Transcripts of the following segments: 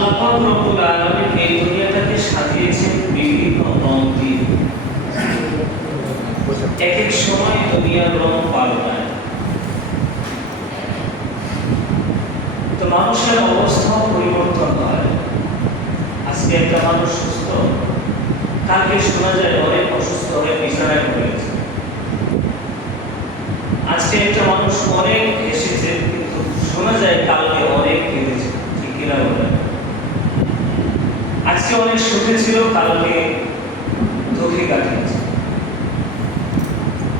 আল্লাহ পাক রব্বুল আলামিন এই দুনিয়াটাকে সাজিয়েছেন বিভিন্ন রং দিয়ে। এক এক সময় দুনিয়ার রং পাল্টায়। তো মানুষের অবস্থাও পরিবর্তন হয়। আজকে একটা মানুষ সুস্থ, কালকে শোনা যায় অনেক অসুস্থ হয়ে বিছানায় পড়ে গেছে। আজকে একটা মানুষ অনেক হেসেছে, কিন্তু শোনা যায় কালকে অনেক কেঁদেছে। ঠিক কিনা বলেন? আজকে অনেক সুখে ছিল, কালকে দুঃখে কাটিয়েছে।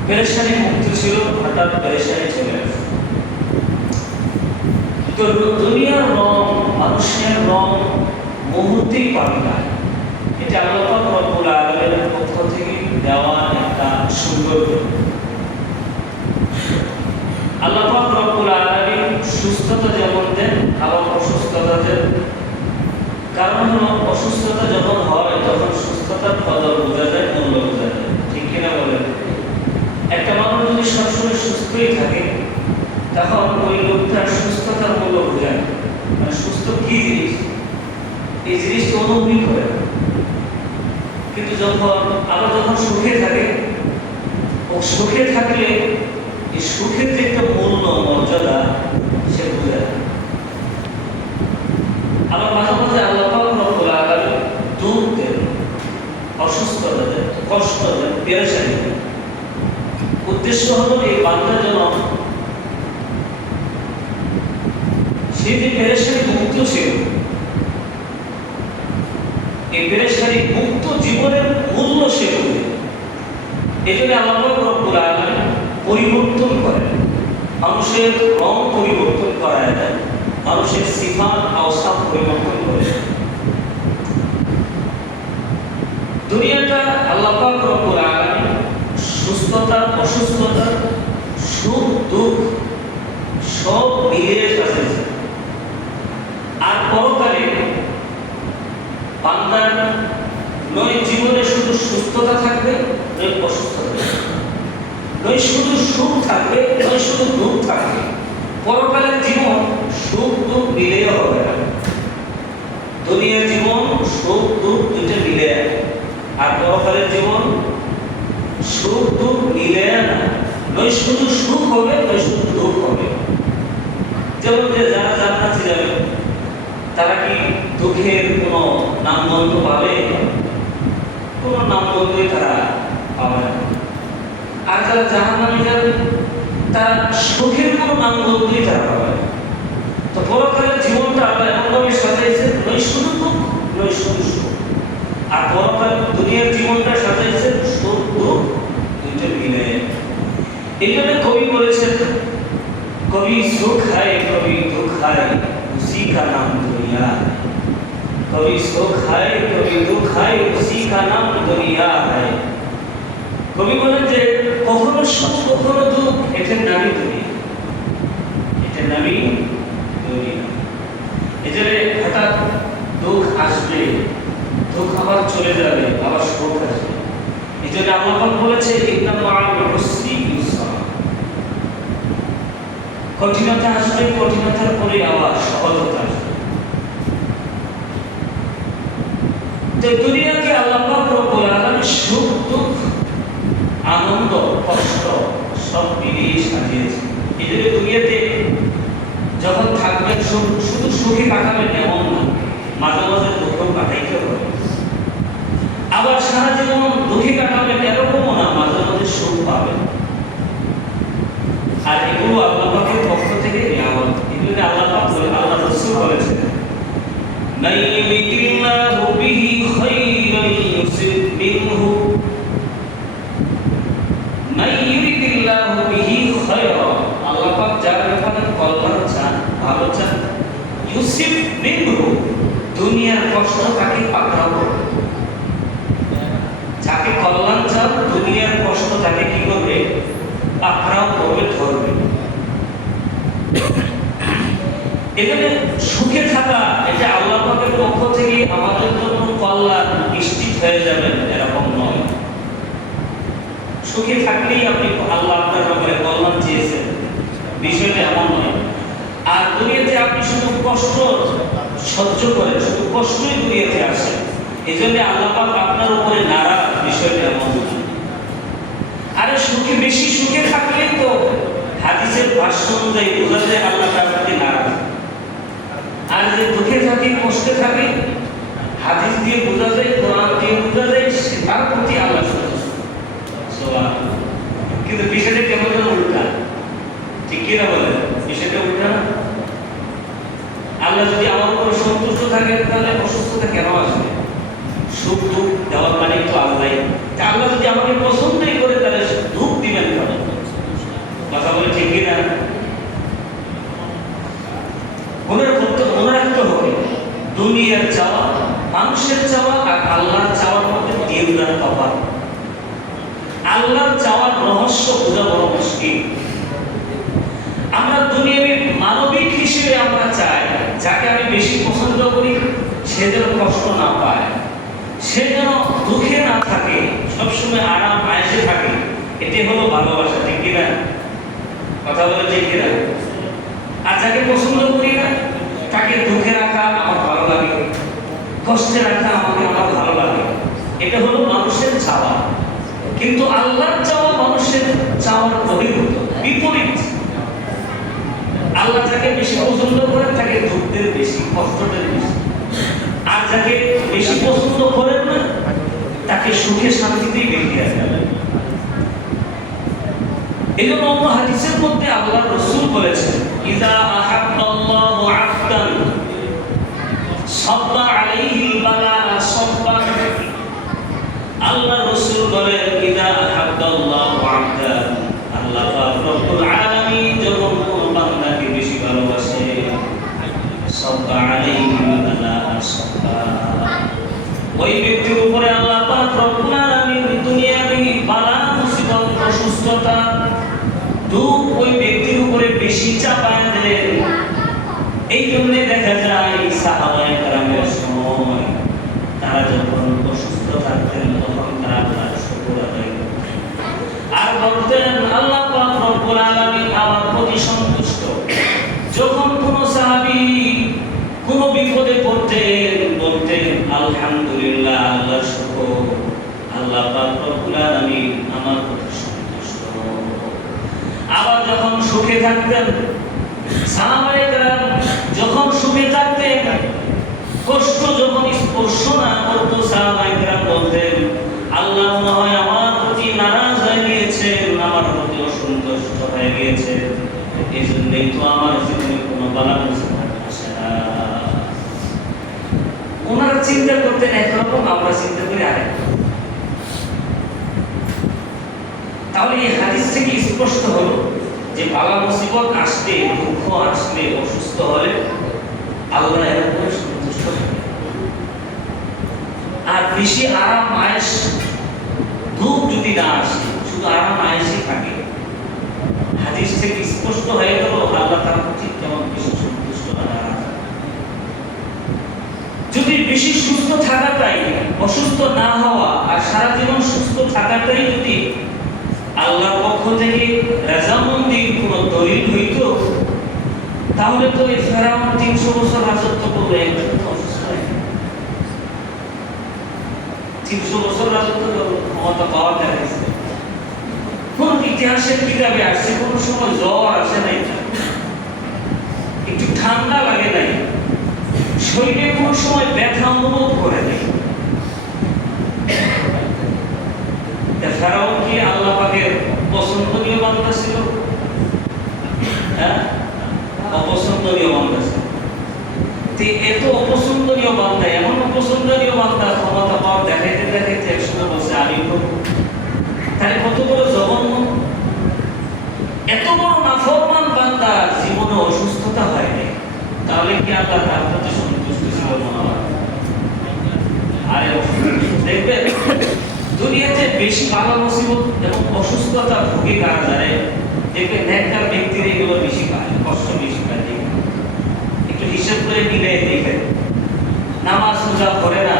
পেরেশানি মুক্ত ছিল, হঠাৎ পেরেশানি চলে আসে। তো দুনিয়ার রং, মানুষের রং মুহূর্তেই পাল্টায়। এটা আল্লাহ পাক রব্বুল আলামিনের পক্ষ থেকে দেওয়া একটা সৌন্দর্য। আল্লাহ পাক রব্বুল আলামিন সুস্থতা যেমন দেন, আবার অসুস্থতা দেন। কারণ অসুস্থতা যখন হয় তখন সুস্থতার কদর বোঝা যায়, মূল্য বোঝা যায়। ঠিক কিনা বলেন? একটা মানুষ যদি সবসময় সুস্থই থাকে, তখন ওই লোকটার সুস্থতার মূল্য বোঝা যায়। মানে সুস্থ কি জিনিস, এই জিনিসটা অনুভূতি করে। কিন্তু যখন সুখে থাকে, ও সুখে থাকলে এই সুখের যে একটা মূল্য, মর্যাদা, সে বুঝে যায়। আবার মাঝে মাঝে আল্লাহ পাক রব্বুল আলামিন দুঃখ দেন, অসুস্থতা দেন, কষ্ট দেন, পেরেশানি দেন। উদ্দেশ্য হলো এই বান্দা যেন সে যে পেরেশানি মুক্ত ছিল, এই পেরেশানি মুক্ত জীবনের মূল্য সে বুঝে। এই জন্য আল্লাহ পাক রব্বুল আলামিন পরিবর্তন করেন, মানুষের রং পরিবর্তন করায় দেন, মানুষের সিফাত আওসাফ পরিবর্তন করে। দুনিয়াটা আল্লাহ পাক রব্বুল আলামিন সুস্থতা, অসুস্থতা, সুখ দুঃখ সব মিলিয়ে সাজিয়েছে। আর পরকালে বান্দার নয় জীবনে শুধু সুস্থতা থাকবে, নয় অসুস্থতা থাকবে, নয় শুধু সুখ থাকবে, নয় শুধু দুঃখ থাকবে। পরকালের জীবন সুখ দুঃখ মিলিয়ে হবে না। দুনিয়ার জীবন সুখ দুঃখ দুটো মিলে, আর পরকালের জীবন সুখ দুঃখ মিলে না। নয় শুধু সুখ হবে, নয় শুধু দুঃখ হবে। যেমন যে যারা জান্নাতে যাবে, তারা কি দুঃখের কোনো নামগন্ধ পাবে? কোনো নামগন্ধই তারা পাবে না। আর যারা জাহান্নামে যাবে, তারা সুখের কোনো নামগন্ধই তারা পাবে না। তো পরকালের জীবনটা আল্লাহ এমনভাবে সাজাইছে, নয় শুধু দুঃখ, নয় শুধু সুখ। আর পরকাল দুনিয়ার জীবনটা সাজাইছে সুখ দুঃখ দুটো মিলে। এই জন্য কবি বলেছেন, কবি সুখ হয় কবি দুঃখ হয়, उसी का नाम दुनिया है। कभी सुख है कभी दुख है, उसी का नाम दुनिया है। কবি বলেন যে কখনো সুখ কখনো দুঃখ, এটার নামই দুনিয়া, এটার নামই দুনিয়া। এই জন্য হঠাৎ দুঃখ আসবে, দুঃখ আবার চলে যাবে, আবার সুখ আসবে। এই জন্য আল্লাহ পাক বলেছে, ইন্না মা'আল উসরি ইউসরা। কঠিনতা আসবে, কঠিনতার পরে আবার সহজতা আসবে। তো দুনিয়াকে আল্লাহ পাক রব্বুল আলামিন সুখ দুঃখ, আনন্দ কষ্ট সব মিলিয়ে সাজিয়েছে। এই জন্য দুনিয়াতে যখন থাকবেন শুধু সুখে কাটাবেন এমন না, মাঝে মাঝে দুঃখ কাটাইতে হবে। আবার সারা জীবন দুঃখে কাটাবেন এরকমও না, মাঝে মাঝে সুখ পাবেন। আর এগুলো আল্লাহ পাকের পক্ষ থেকে নিয়ামত। এগুলো আল্লাহ পাক বলেন, আল্লাহ রাসূল বলেছেন, মান ইউরিদিল্লাহু বিহি খায়রান ইউসিব মিনহু, মান ইউরিদিল্লাহু বিহি খায়রান। আল্লাহ পাক যার ব্যাপারে কল্যাণ চান, ভালো চান, ইউসিব মিনহু, দুনিয়ার কষ্ট তাকে পাকড়াও করবে। যাকে কল্যাণ চান, দুনিয়ার কষ্ট তাকে কি করবে? পাকড়াও করবে, ধরবে। এখানে সুখে থাকা, এটা আল্লাহ পাকের পক্ষ থেকে আমাদের জন্য কল্যাণ নিশ্চিত হয়ে যাবেন এরকম নয়। সুখে থাকলেই আপনি আল্লাহ আপনার ব্যাপারে কল্যাণ চেয়েছেন, বিষয়টা এমন নয়। আর দুনিয়াতে আপনি শুধু কষ্ট সহ্য করে, শুধু কষ্টই দুনিয়াতে আসে। এই জন্য আল্লাহ পাক আপনার উপরে নারাজ, বিষয়টা এমন না। আরে সুখে, বেশি সুখে থাকলেই তো হাদিসের ভাষ্য অনুযায়ী বোঝা যায় আল্লাহ তার প্রতি নারাজ। আর যে দুঃখে থাকে, কষ্টে থাকে, হাদিস দিয়ে বোঝা যায়, কোরআন দিয়ে বোঝা যায় তার প্রতি আল্লাহ সন্তুষ্ট। কিন্তু বিষয়টা কেমন যেন উল্টা, ঠিক কিনা বলেন? বিষয়টা উল্টা না? আল্লাহ যদি আমার উপরে সন্তুষ্ট থাকে তাহলে অসুস্থতা কেন আসবে? সুখ দুঃখ দেওয়ার মানে তো আল্লাহ। আল্লাহ যদি আমাকে পছন্দই করে তাহলে দুঃখ দিবেন কেন? কথা বলে ঠিক কিনা? মনে রাখতে হবে দুনিয়ার চাওয়া, মানুষের চাওয়া আর আল্লাহর চাওয়ার মধ্যে দেবদার তফাৎ। আল্লাহর চাওয়ার রহস্য বোঝা বড় মুশকিল। আমরা দুনিয়াবি মানবিক হিসেবে আমরা চাই যাকে আমি বেশি পছন্দ করি সে যেন কষ্ট না পায়, সে যেন দুঃখে না থাকে, সবসময় আরাম আয়েসে থাকে। এটাই হলো ভালোবাসা, ঠিক কিনা? কথা বলে ঠিক কিনা? আর যাকে পছন্দ করি না তাকে দুঃখে রাখা আমার ভালো লাগে, কষ্টে রাখা আমার ভালো লাগে। এটা হলো মানুষের চাওয়া। কিন্তু আল্লাহর চাওয়া মানুষের চাওয়ার বহির্ভূত, বিপরীত। আল্লাহ যাকে বেশি পছন্দ করে তাকে দুঃখের বেশি, কষ্টের বেশি। আর যাকে বেশি পছন্দ করেন না তাকে সুখে শান্তিতেই বেরিয়ে আসে। এই জন্য অন্য হাদিসের মধ্যে আল্লাহ রাসূল বলেছেন, ইযা আহাব্বাল্লাহু আবদান সাব্বা আলাইহিল বালা সাব্বান। আল্লাহ রাসূল বলেন, ইযা আহাব্বাল্লাহু আবদান, আল্লাহ পাক রব্বুল আলামিন যখন কোন বান্দাকে বেশি ভালোবাসে, সাব্বা আলাইহিল বালা সাব্বা, ওই ব্যক্তির উপরে আল্লাহ পাক রব্বুল আলামিন দুনিয়াবি বালা মুসিবত, অসুস্থতা, দুঃখ ওই ব্যক্তির উপরে বেশি চাপায় দেন। এই জন্য দেখা যায় সাহাবায়ে কেরামের সময় তারা যখন অসুস্থ থাকতেন তখন তারা আল্লাহর শুকর আদায় করতেন আর বলতেন, আল্লাহ পাক রব্বুল আলামিন আমার প্রতি সন্তুষ্ট। যখন কোন সাহাবী কোন বিপদে পড়তেন বলতেন, আলহামদুলিল্লাহ, আল্লাহর শুকর, আল্লাহ পাক রব্বুল আলামিন আমার প্রতি সন্তুষ্ট। আবার যখন সুখে থাকতেন, সাহাবায়ে কেরাম যখন সুখে থাকতেন, কষ্ট যখন স্পর্শ না করতো, সাহাবায়ে কেরাম বলতেন, আল্লাহ মনে হয় আমার প্রতি নারাজ হয়ে গিয়েছেন, আমার প্রতি অসন্তুষ্ট হয়ে গিয়েছেন, এই জন্যই তো আমার জীবনে কোনো বালা মুসিবত আসে না। ওনারা চিন্তা করতেন একরকম, আমরা চিন্তা করি আরেক। তাহলে এই হাদিস থেকে স্পষ্ট হলো যে বালা মুসিবত আসলে, দুঃখ আসলে, অসুস্থ হলে আল্লাহ এর উপরে সন্তুষ্ট থাকে। আর বেশি আরাম আয়েশ, দুঃখ যদি না আসে, শুধু আরাম আয়েশই থাকে, হাদিস থেকে স্পষ্ট হয়ে গেল আল্লাহ তার প্রতি কেমন বেশি সন্তুষ্ট না। যদি বেশি সুস্থ থাকাটাই, অসুস্থ না হওয়া আর সারা জীবন সুস্থ থাকাটাই যদি আল্লাহর পক্ষ থেকে রাজামন্দির কোন দলিল হইত, তাহলে তো এই ফেরাউন 300 বছর রাজত্ব করবে, একবার অসুস্থ হয়। 300 বছর রাজত্ব ক্ষমতা পাওয়া গেছে। কোন ইতিহাসের কিতাবে আসছে কোন সময় জ্বর আসে নাই, একটু ঠান্ডা লাগে নাই, শরীরে কোন সময় ব্যথা অনুভব করে নাই। ফেরাউন কি আল্লাহ পাকের পছন্দনীয় বান্দা ছিল? হ্যাঁ, অপছন্দনীয় বান্দা ছিল। এত অপছন্দনীয় বান্দা, এমন অপছন্দনীয় বান্দা ক্ষমতা পাওয়ার দেখাইতে দেখাইতে একসময় বলছে আমি করব। তাহলে কত বড় জঘন্য! এত বড় নাফরমান বান্দা জীবনে অসুস্থতা হয় নাই, তাহলে কি আল্লাহ তার প্রতি সন্তুষ্ট ছিল মনে হয়? আরে দেখবেন দুনিয়াতে বেশি বালা মুসিবত এবং অসুস্থতা ভোগে কারা জানে? দেখবেন নেককার ব্যক্তির এগুলো বেশি পায়, কষ্ট বেশি পায়। একটু হিসাব করে মিলে দেখেন, নামাজ রোজা করে না,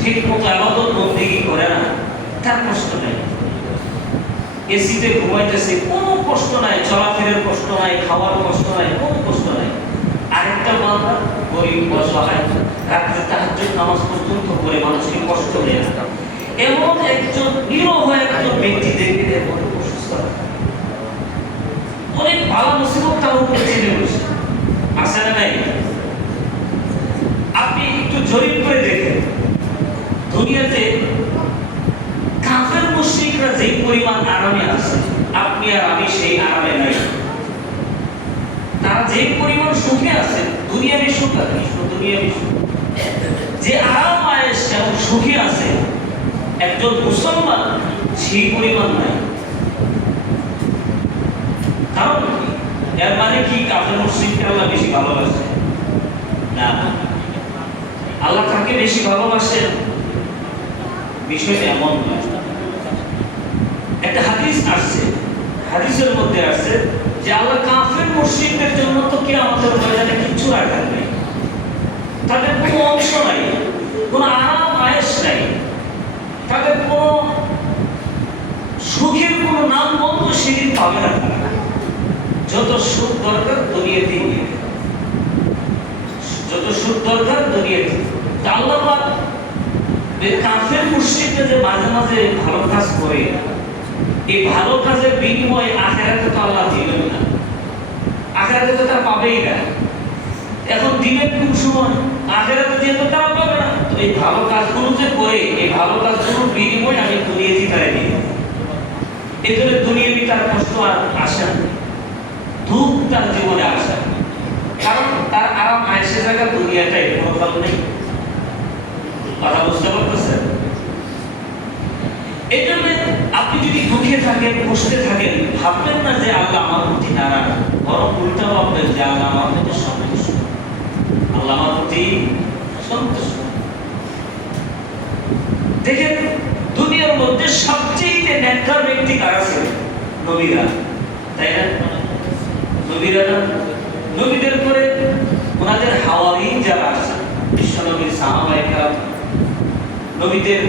ঠিক মতো ইবাদত বন্দেগী করে না, তার কষ্ট নাই। এসিতে ঘুমাইতেছে, কোনো কষ্ট নাই, চলাফেরার কষ্ট নাই, খাওয়ার কষ্ট নাই, কোনো কষ্ট নাই। আরেকটা নামাজের বান্দা, গরিব অসহায়, রাত্রে তাহাজ্জুদ নামাজ পর্যন্ত করে মানুষকে কষ্ট দেয় না, এমন একজন নিরহ একজন ব্যক্তি দেখে অসুস্থ, অনেক ভালো মুসিবত তার উপরে চেপে বসে আসে না নাই? আপনি একটু জরিপ করে দেখেন, দুনিয়াতে কাফের মুশরিকরা যে পরিমাণ আরামে আছে, আপনি আর আমি সেই আরামে নাই। তারা যে পরিমাণ সুখে আছে, দুনিয়াবি সুখ আর কি, দুনিয়াবি সুখ, যে আরাম আয়েশ এবং সুখে আছে, একজন মুসলমান সেই পরিমাণ নাই। কারণ কি? এর মানে কি কাফের মুশরিককে আল্লাহ বেশি ভালোবাসে? না, আল্লাহ কাকে বেশি ভালোবাসে বিষয়টা এমন নয়। একটা হাদিস আসছে, হাদিসের মধ্যে আসছে যে আল্লাহ কাফের মুশরিকদের জন্য তো কিয়ামতের ময়দানে কিচ্ছু রাখার নেই, তাদের কোনো অংশ নাই, কোনো আরাম আয়েশ নাই, তাদের কোনো সুখের কোনো নাম বন্ধ সেদিন পাবে না। যত সুখ দরকার দুনিয়াতেই নিয়ে, যত সুখ দরকার দুনিয়াতে। আল্লাহ পাক কাফের মুশরিকরা যে মাঝে মাঝে ভালো কাজ করে, এই ভালো কাজের বিনিময়ে আখিরাতে তো আল্লাহ দিবেন না, আখিরাতে তো তারা পাবেই না। এখন দিবেন কোন সময়? আখিরাতে দিয়ে তো তারা পাবে না। তো এই ভালো কাজগুলো যে করে, এই ভালো কাজগুলোর বিনিময়ে আমি দুনিয়াতে তারা দিই, এজন্য দুনিয়াবি তার কষ্ট আর আসে না, দুঃখ তার জীবনে আসে, কারণ তার আরাম আয়েশের জায়গা দুনিয়াটাই, কোনো ভালো নেই। কথা বুঝতে পারতেছেন? এই জন্য আপনি যদি দুঃখে থাকেন, কষ্টে থাকেন, ভাববেন না যে আল্লাহ আমার প্রতি নারাজ, বরং উল্টা ভাববেন যে আল্লাহ আমার প্রতি সন্তুষ্ট, আল্লাহ আমার প্রতি সন্তুষ্ট। দেখেন, দুনিয়ার মধ্যে সবচেয়ে নেককার ব্যক্তি কারা ছিল? নবীরা, তাই না? নবীরা না? নবীদের পরে ওনাদের হাওয়ারিন যারা আছে, বিশ্বনবীর সাহাবায়ে কেরাম, নবীদের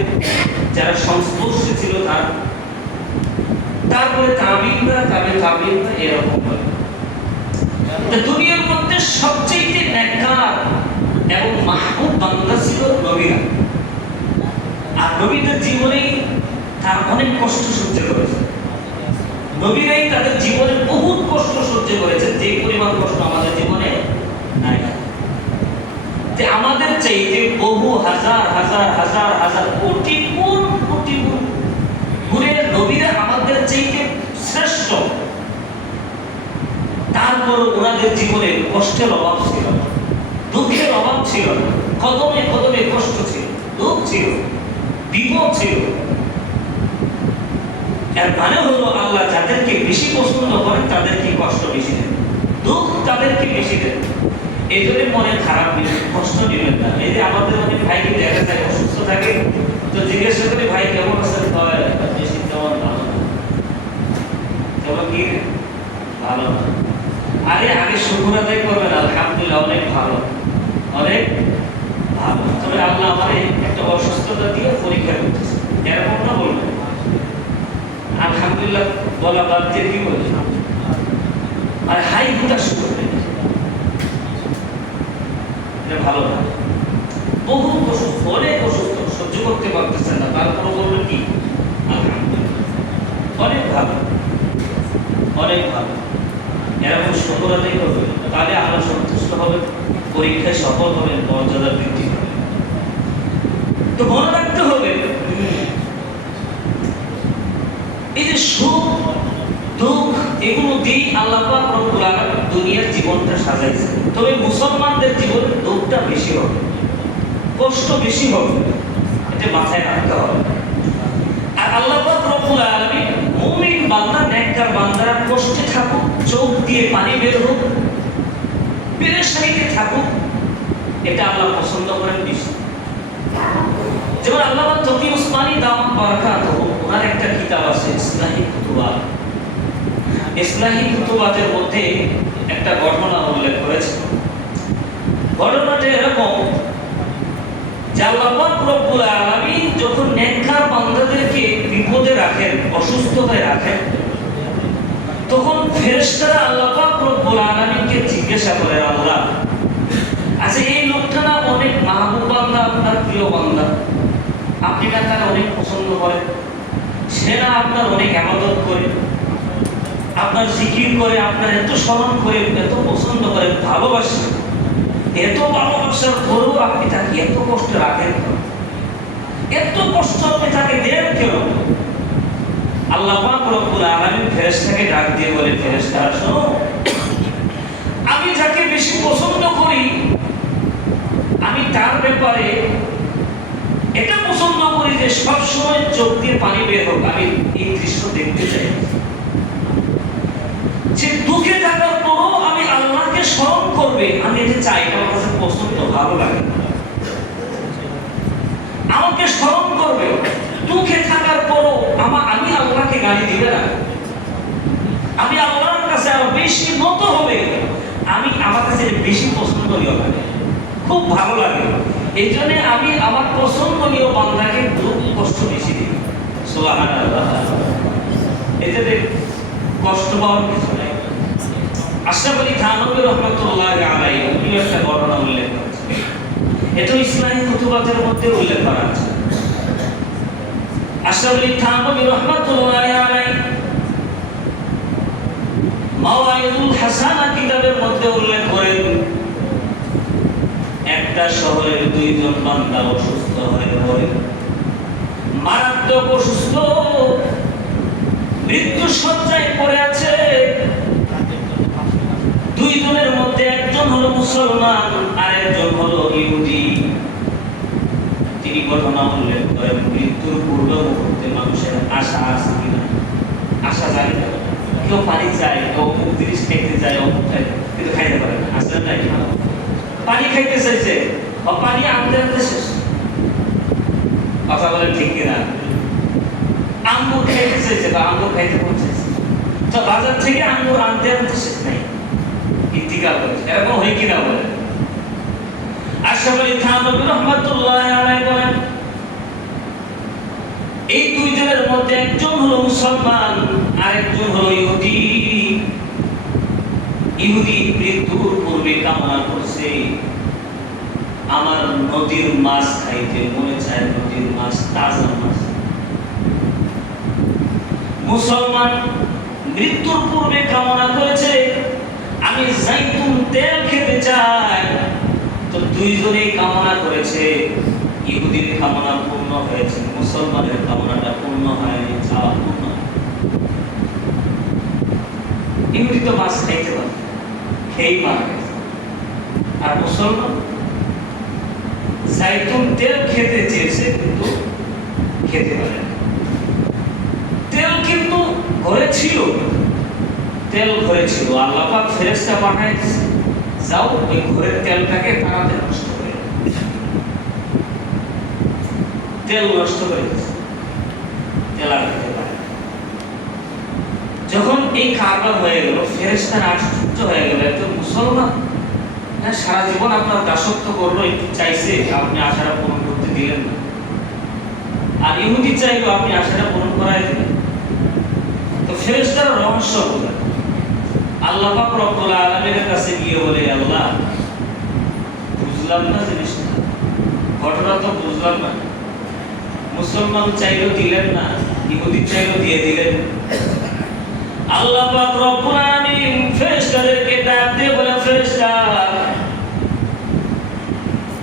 যারা সংস্পর্শে ছিল তারা, তারপরে তাবিঈনরা, তাবিঈনরা, এরকম ভাবে দুনিয়ার মধ্যে সবচেয়ে নেককার এবং মাহবুব বান্দা ছিল নবীরা। আর নবীদের জীবনেই তার অনেক কষ্ট সহ্য করেছে, নবীরাই তাদের জীবনে বহুত কষ্ট সহ্য করেছে, যে পরিমাণ কষ্ট আমাদের জীবনে নাই। যে আমাদের চাইতে বহু হাজার হাজার হাজার হাজার কোটি গুণ গুণের নবীরা আমাদের চাইতে শ্রেষ্ঠ। তারপর ওনাদের জীবনে কষ্টের অভাব ছিল না, দুঃখের অভাব ছিল না, কদমে কদমে কষ্ট ছিল, দুঃখ ছিল, বিপদ ছিল। এর মানে হলো আল্লাহ যাদেরকে বেশি পছন্দ করেন তাদেরকে কষ্ট বেশি দেন, দুঃখ তাদেরকে বেশি দেন। এই জন্য মনে খারাপ নেবেন, কষ্ট নেবেন না। এই যে আমাদের অনেক ভাইকে দেখা যায় অসুস্থ থাকে, তো জিজ্ঞাসা করি ভাই কেমন আছেন? বেশি তেমন ভালো না। কেমন কি? ভালো না। আরে আগে শুকর আদায় করবেন, আলহামদুলিল্লাহ অনেক ভালো, অনেক ভালো। তবে আল্লাহ আমার একটা অসুস্থতা দিয়ে পরীক্ষা করতেছে, এরকম না বলবেন। আলহামদুলিল্লাহ বলা বাদ দিয়ে কি বলবেন? আর হাই হুতাশ করবেন, এটা ভালো না। বহু অসুস্থ, অনেক অসুস্থ, সহ্য করতে পারতেছেন না, তারপর বলবেন কি আলহামদুলিল্লাহ অনেক ভালো, অনেক ভালো। এরকম শুকর আদায় করবেন, তাহলে আল্লাহ সন্তুষ্ট হবেন, পরীক্ষায় সফল হবেন, মর্যাদা বৃদ্ধি হবে। তো মনে রাখতে হবে এই যে সুখ দুঃখ এগুলো দিয়ে আল্লাহ পাক রব্বুল আলামিন দুনিয়ার জীবনটা সাজাইছে। তবে মুসলমানদের জীবনে দুঃখটা বেশি হবে, কষ্ট বেশি হবে, এটা মাথায় রাখতে হবে। আর আল্লাহ পাক রব্বুল আলামিন মুমিন বান্দা, নেককার বান্দারা কষ্টে থাকুক, চোখ দিয়ে পানি বের হোক, পেরেশানিতে থাকুক, এটা আল্লাহ পছন্দ করেন বেশি। যেমন আল্লামা তকি উসমানী দামাত বারাকাতুহু, ওনার একটা কিতাব আছে ইসলাহি কুতুবাত। ইসলাহি কুতুবাতের মধ্যে একটা ঘটনা উল্লেখ করেছে। ঘটনাটা এরকম যে আল্লাহ পাক রব্বুল আলামিন যখন নেককার বান্দাদেরকে বিপদে রাখেন, অসুস্থতায় রাখেন, তখন ফেরেশতারা আল্লাহ পাক রব্বুল আলামিনকে জিজ্ঞাসা করে, আল্লাহ আচ্ছা, এই লোকটা না অনেক মাহবুব বান্দা, আপনার প্রিয় বান্দা, আপনি না তার অনেক পছন্দ করেন, সে না আপনার অনেক ইবাদত করে, আপনার জিকির করে, আপনার এত স্মরণ করে, এত পছন্দ করে, ভালোবাসেন, এত ভালোবাসার পরেও আপনি তাকে এত কষ্ট রাখেন কেন? এত কষ্ট আপনি তাকে দেন কেন? আল্লাহ পাক রব্বুল আলামিন ফেরেশতাকে ডাক দিয়ে বলে, ফেরেশতা শোনো, আমি যাকে বেশি পছন্দ করি, আমি তার ব্যাপারে এটা পছন্দ করি যে সব সময় চোখ দিয়ে পানি বের হোক, আমি এই দৃশ্য দেখতে চাই। যে দুঃখে থাকার পরও আমি আল্লাহকে স্মরণ করবে, আমি এটা চাই, আমার কাছে পছন্দ, ভালো লাগে। আমাকে স্মরণ করবে, দুঃখে থাকার পরও আমি আল্লাহকে গালি দিবে না, আমি আল্লাহর কাছে আরো বেশি নত হবে, আমার কাছে বেশি পছন্দনীয় লাগে, খুব ভালো লাগে। এই জন্য আমি আমার পছন্দনীয় বান্দাকে দুঃখ কষ্ট বেশি দিই। সুবহানাল্লাহ। এতে কষ্ট পাওয়ার কিছু নাই। আশরাফ আলী থানভী রাহমাতুল্লাহি আলাইহি উনি একটা ঘটনা উল্লেখ করেছেন, এটা ইসলামী কুতুবাতের মধ্যে উল্লেখ করা আছে। আশরাফ আলী থানভী রাহমাতুল্লাহি আলাইহি মাওয়াইদুল হাসানা কিতাবের মধ্যে উল্লেখ করেন, একটা শহরের দুইজন বান্দা অসুস্থ হয়ে পড়ে, মারাত্মক অসুস্থ, মৃত্যু শয্যায় পড়ে আছে। দুইজনের মধ্যে একজন হলো মুসলমান আর একজন হলো ইহুদি। তিনি ঘটনা উল্লেখ করেন, মৃত্যুর পূর্ব মুহূর্তে মানুষের আশা আছে কিনা, আশা যায় না, কেউ পানি চায়, কেউ জিনিস খাইতে চায়, কিন্তু খাইতে পারে না, আসলে নাই, পানি খাইতে চাইছে, পানি আনতে আনতে শেষ। কথা বলেন ঠিক কিনা? আঙ্গুর খাইতে চাইছে বা আঙ্গুর খাইতে পৌঁছেছে, তো বাজার থেকে আঙ্গুর আনতে আনতে শেষ নাই, ইন্তিকাল করেছে। এরকম হয় কিনা বলে? আশরাফ আলী থানভী রাহমাতুল্লাহি আলাইহি বলেন, এই দুইজনের মধ্যে একজন হলো মুসলমান আর একজন হলো ইহুদি। ইহুদি মৃত্যুর পূর্বে কামনা করছে, আমার নদীর মাছ খাইতে মনে চায়, নদীর মাছ, তাজা মাছ। মুসলমান মৃত্যুর পূর্বে কামনা করেছে, আমি জাইতুন তেল খেতে চাই। তো দুইজনেই কামনা করেছে, ইহুদির কামনা পূর্ণ হয়েছে, মুসলমানের কামনাটা পূর্ণ হয়নি, চাওয়া পূর্ণ। ইহুদি তো মাছ খাইতে পারে, খেয়েই মারা গেছে, আর মুসলমান জাইতুন তেল খেতে চেয়েছে কিন্তু খেতে পারে না। তেল কিন্তু ঘরে ছিল, তেল ঘরে ছিল, আল্লাহ পাক ফেরেশতা পাঠায় দিয়েছে, যাও ওই ঘরের তেলটাকে তাড়াতাড়ি নষ্ট করে দাও। তেল নষ্ট করে দিয়েছে, তেল আর খেতে পারে না। যখন এই কারবার হয়ে গেল, ফেরেশতারা আশ্চর্য হয়ে গেল, এত মুসলমান সারা জীবন আপনার দাসত্ব করলো, একটু চাইছে, আপনি আশাটা পূরণ করতে দিলেন না, আর ইহুদি চাইলো, আপনি আশাটা পূরণ করাই দিলেন। তো ফেরেশতারা রহস্য বলে আল্লাহ পাক রব্বুল আলামিনের কাছে গিয়ে বলে, আল্লাহ বুঝলাম না জিনিসটা, ঘটনা তো বুঝলাম না, মুসলমান চাইলো দিলেন না, ইহুদি চাইলো দিয়ে দিলেন। আল্লাহ পাক রব্বুল আলামিন ফেরেশতাদেরকে ডাক দিয়ে বলে, ফেরেশতা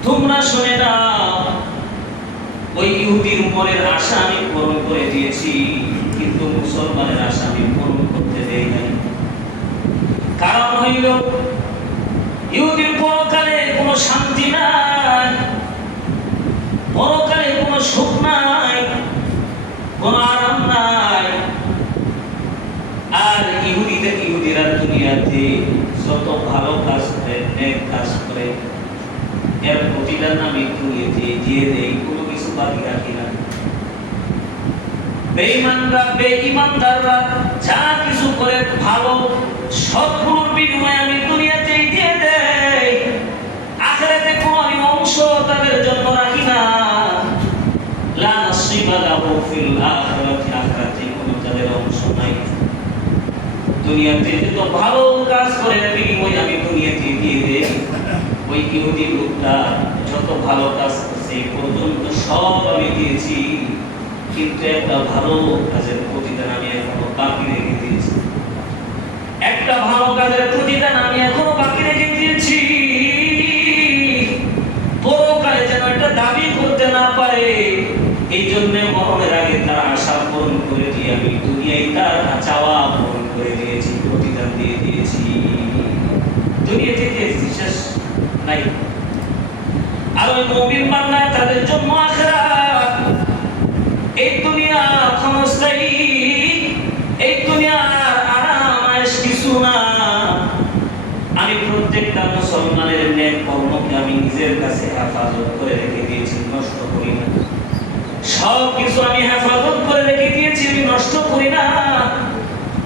তোমরা শুনে নাও, ওই ইহুদির মনের আশা আমি পূরণ করে দিয়েছি, কিন্তু মুসলমানের আশা আমি পূরণ করতে দেই নাই। কারণ হইল ইহুদির পরকালে কোনো শান্তি নাই, পরকালে কোনো সুখ নাই, কোনো আরাম নাই। আর ইহুদিরা দুনিয়াতে যত ভালো কাজ করে, নেক কাজ করে, এর প্রতিদান আমি দুনিয়াতে দিয়ে দেই, কোনো কিছু বাকি রাখি না। বেঈমানদাররা যা কিছু করে ভালো, সবগুলোর বিনিময়ে আমি দুনিয়াতে দিয়ে দেই, আখিরাতে কোনো অংশ তাদের জন্য রাখি না। লা নাসিবা লাহু ফিল আখিরাতি, আখিরাতে কোনো তাদের অংশ নাই। দুনিয়াতে যত ভালো কাজ করে বিনিময়ে আমি দুনিয়াতে দিয়ে দেই, ওই ইহুদি লোকটা যত ভালো কাজ করছে এই পর্যন্ত সব আমি দিয়েছি, কিন্তু একটা ভালো কাজের প্রতিদান আমি এখনো বাকি রেখে দিয়েছি। একটা ভালো কাজের প্রতিদান আমি এখনো বাকি রেখে দিয়েছি। পরকালে যেন এটা দাবি করতে না পারে, এই জন্য মরণের আগে তার আশা পূরণ করে দিয়ে আমি দুনিয়ায় তার চাওয়া পূরণ করে দিয়েছি, প্রতিদান দিয়ে দিয়েছি। দুনিয়াতে দিয়েছি, শেষ নাই। আর ওই মুমিন বান্দা তাদের জন্য আখিরাত। এই দুনিয়া ক্ষণস্থায়ী, এই দুনিয়ার আরাম আয়েশ কিছু না। আমি প্রত্যেকটা মুসলমানের নেক কর্মকে আমি নিজের কাছে হেফাজত করে রেখে দিয়েছি, নষ্ট করি না। সব কিছু আমি হেফাজত করে রেখে দিয়েছি, আমি নষ্ট করি না।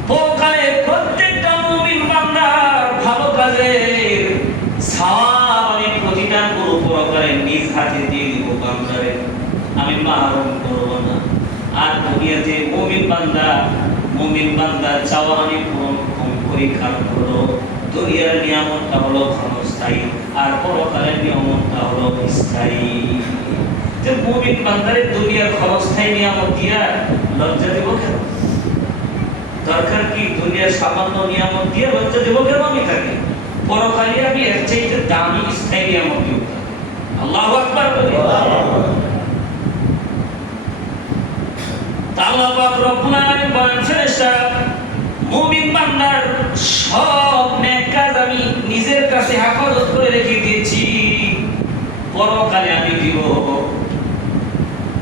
পরকালে প্রত্যেকটা মুমিন বান্দার ভালো কাজের সওয়াব আমি প্রতিদান করব, পরকালে নিজ হাতে দিয়ে দিব বান্দারে, আমি মাহরুম করব না। আর দুনিয়াতে মুমিন বান্দার চাওয়া আমি পূরণ পরীক্ষা করব। দুনিয়ার নিয়ামতটা হলো ক্ষণস্থায়ী, আর পরকালের নিয়ামতটা হলো স্থায়ী। যে মুমিন বান্দারে দুনিয়ার ক্ষণস্থায়ী নিয়ামত দিয়া লজ্জা দেব কেন? দরকার কি দুনিয়ার সামান্য নিয়ামত দিয়ে লজ্জা দেব কেন? আমি তাকে পরকালে আমি এর চাইতে দামি স্থায়ী নিয়ামত দিব। আল্লাহু আকবার বলি। আল্লাহ পাক রব্বুল আলামিন বলেন, ফেরেশতারা মুমিন বান্দার সব নেক কাজ আমি নিজের কাছে হেফাজত করে রেখে দিয়েছি, পরকালে আমি দিব।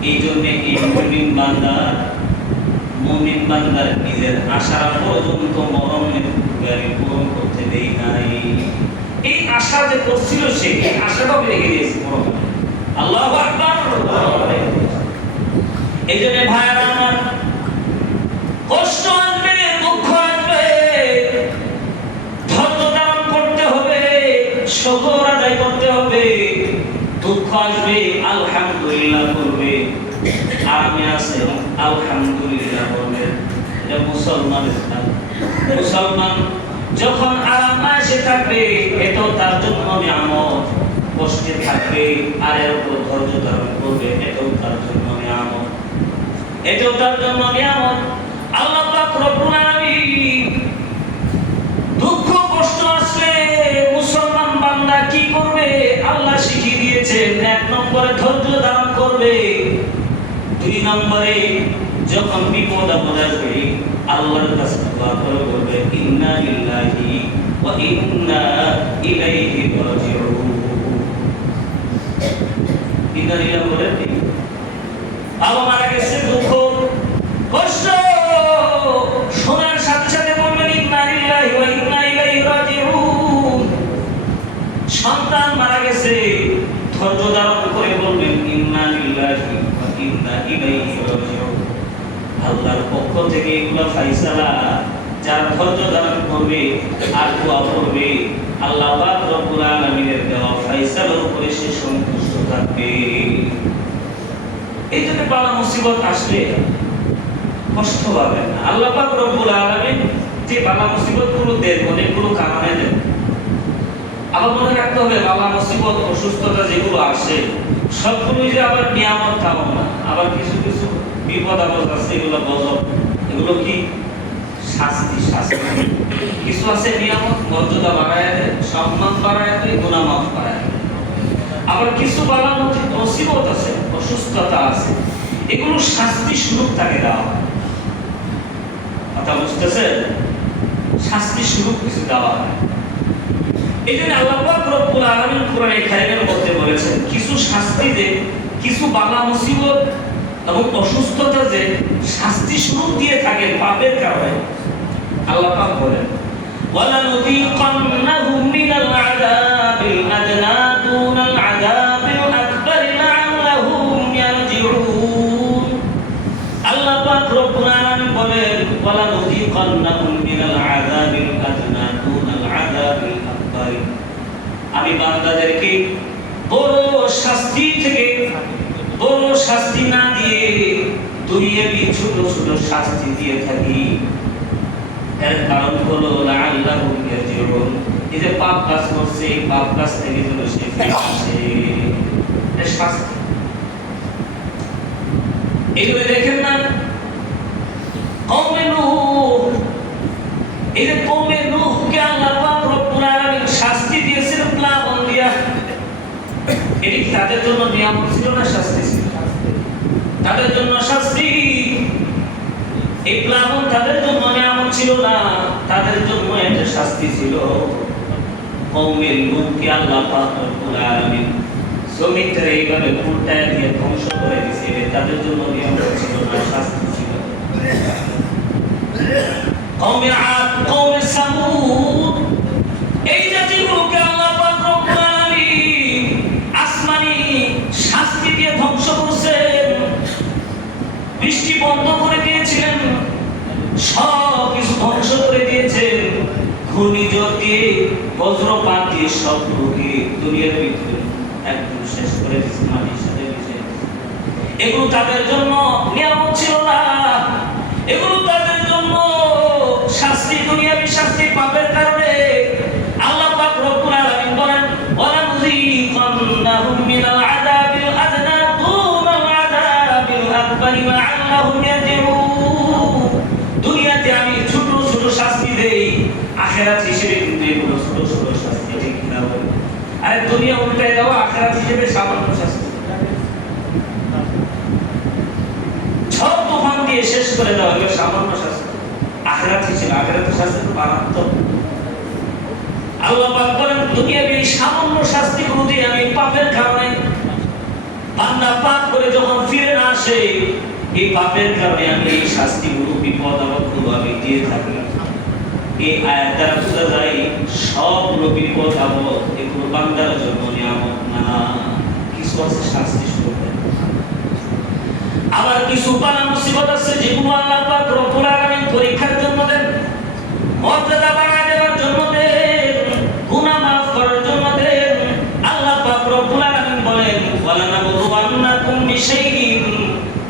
এই জন্য এই মুমিন বান্দার নিজের আশা পর্যন্ত মরণের গাড়ি পূরণ করতে দেই নাই। এই আশা যে করছিল সে, এই আশাটাও রেখে দিয়েছে পরকালে। আল্লাহু আকবার। এই জন্য ভাইরা আমার, কষ্ট আসবে, দুঃখ আসবে, ধৈর্য ধারণ করতে হবে, শুকর আদায় করতে হবে। দুঃখ আসবে, আলহামদুলিল্লাহ করবে। আরামে আছে, আলহামদুলিল্লাহ করবে। এটা মুসলমানের কাজ। মুসলমান যখন আরাম আসে থাকবে, এটাও তার জন্য নিয়ামত। কষ্টে থাকবে আর এর উপর ধৈর্য ধারণ করবে, এটাও তার জন্য নিয়ামত। এটাও তার জন্য নিয়ামত। আল্লাহ পাক রব্বুল আলামিন দুঃখ কষ্ট আসলে মুসলমান বান্দা কি করবে আল্লাহ শিখিয়ে দিয়েছেন। 1 নম্বরে ধৈর্য ধারণ করবে, 2 নম্বরে যখন বিপদ আপদ আসবে আল্লাহর কাছে দোয়া করে বলবে, ইন্না লিল্লাহি ওয়া ইন্না ইলাইহি রাজিউন। ইন্না লিল্লাহি বলে বাবা মারা গেছে, দুঃখ কষ্ট শোনার সাথে সাথে বলবেন, ইন্না লিল্লাহি ওয়া ইন্না ইলাইহি রাজিউন। সন্তান মারা গেছে, ধৈর্য ধারণ করে বলবেন, ইন্না লিল্লাহি ওয়া ইন্না ইলাইহি রাজিউন। আল্লাহর পক্ষ থেকে এগুলো ফায়সালা। যারা ধৈর্য ধারণ করবে আর দোয়া করবে, আল্লাহ পাক রব্বুল আলামিনের দেওয়া ফায়সালার উপরে সে সন্তুষ্ট থাকবে। এই জন্য বালা মুসিবত আসলে কষ্ট পাবেন না। আল্লাহ পাক রব্বুল আলামিন যে বালা মুসিবত গুলো দেন, অনেকগুলো কারণে দেন। আবার মনে রাখতে হবে, বালা মুসিবত অসুস্থতা যেগুলো আসে সবগুলোই যে আবার নিয়ামত থাকো না। আবার কিছু কিছু বিপদ আপদ আছে, এগুলো গজব, এগুলো কি শাস্তি। কিছু আছে নিয়ামত, মর্যাদা বাড়ায় দেয়, সম্মান বাড়ায় দেয়, গুনাহ মাফ বাড়ায় দেয়। আবার কিছু বালা মুসিবত আছে, অসুস্থতা আছে, এগুলো শাস্তি স্বরূপ তাকে দেওয়া হয়। কথা বুঝতেছেন? শাস্তি স্বরূপ কিছু দেওয়া হয়। এই জন্য আল্লাহ পাক রব্বুল আলামিন কোরআনে কারীমের মধ্যে বলেছেন, কিছু শাস্তি যে, কিছু বালা মুসিবত এবং অসুস্থতা যে শাস্তি স্বরূপ দিয়ে থাকেন পাপের কারণে। আল্লাহ পাক বলেন, ওয়ালানুযীকান্নাহুম মিনাল আযাবিল আদনা দুনাল আযাবিল আকবার লাআল্লাহুম ইয়ারজিউন। আল্লাহ পাক রব্বুল আলামিন বলেন, ওয়ালানুযীকান্নাহুম মিনাল আযাবিল আদনা দুনাল আযাবিল আকবার। আমি বান্দাদেরকে বড় শাস্তি থেকে বড় শাস্তি না দিয়ে দুনিয়াবি ছোট ছোট শাস্তি দিয়ে থাকি। এর কারণ হলো লাআল্লাহুম ইয়ারজিউন, এই যে পাপ কাজ করছে, এই পাপ কাজ থেকে যেন সে ফিরে আসে, এটা শাস্তি। এগুলো দেখেন না কওমে নূহ, এই যে কওমে নূহকে আল্লাহ পাক রব্বুল আলামিন শাস্তি দিয়েছেন প্লাবন দিয়া। এটি তাদের জন্য নিয়ামত ছিল না শাস্তি ছিল? তাদের জন্য শাস্তি। এই প্লাবন তাদের জন্য নিয়ামত ছিল না, তাদের জন্য একটা শাস্তি ছিল। কওমে নূহকে আল্লাহ পাক রব্বুল আলামিন জমিতে এইভাবে উল্টায় দিয়ে ধ্বংস করে দিয়েছে, তাদের জন্য নিয়ামত ছিল না, শাস্তি ছিল। কওমে আদ, কওমে সামুদ, এই জাতিগুলোকে আল্লাহ পাক রব্বুল আলামিন আসমানি শাস্তি দিয়ে ধ্বংস করেছেন। বৃষ্টি বন্ধ করে দিয়েছিলেন, সব কিছু ধ্বংস করে দিয়েছেন। ঘূর্ণিঝড় দিয়ে, বজ্রপাত দিয়ে সবগুলোকে দুনিয়ার ভিতরে একদম শেষ করে দিয়েছে, মাটির সাথে মিশে। এগুলো তাদের জন্য নিয়ামত ছিল না, এগুলো তাদের জন্য শাস্তি, দুনিয়াবী শাস্তি। পাপের কারণে আল্লাহ পাক রব্বুল আলামিন বলেন ওয়ালা নুযীকান্নাহুম মিনাল আযাবিল আদনা দুনাল আযাবিল আকবারি লাআল্লাহুম ইয়ারজিউন। দুনিয়াতে আমি ছোট ছোট শাস্তি দেই, আখিরাত হিসেবে কিন্তু এগুলো ছোট ছোট শাস্তি, ঠিক না? আরে দুনিয়া উল্টায় দাও, আখিরাত হিসেবে সামান্য শাস্তি। ঝড় তুফান দিয়ে শেষ করে দেওয়া হলো সামান্য শাস্তি, আখিরাত হিসেবে আখিরাতের শাস্তি তো মারাত্মক। আল্লাহ পাক বলেন দুনিয়ার এই সামান্য শাস্তিগুলো দিয়ে আমি পাপের কারণে, বান্দা পাপ করে যখন ফিরে না আসে, এই পাপের কারণে আমি এই শাস্তিগুলো বিপদ আপদ আমি দিয়ে থাকি। এই আয়াত দ্বারা বোঝা যায় সবগুলো বিপদ আপদ এগুলো বান্দার জন্য নিয়ামত না, কিছু আছে শাস্তি স্বরূপ। আবার কিছু বালা মুসিবত আছে যেগুলো আল্লাহ পাক রব্বুল আলামিন পরীক্ষার জন্য দেন, মর্যাদা বাড়ায় দেওয়ার জন্য দেন, গুনাহ মাফ করার জন্য দেন। আল্লাহ পাক রব্বুল আলামিন বলেন ওয়ালানাবলুওয়ান্নাকুম বিশাইইন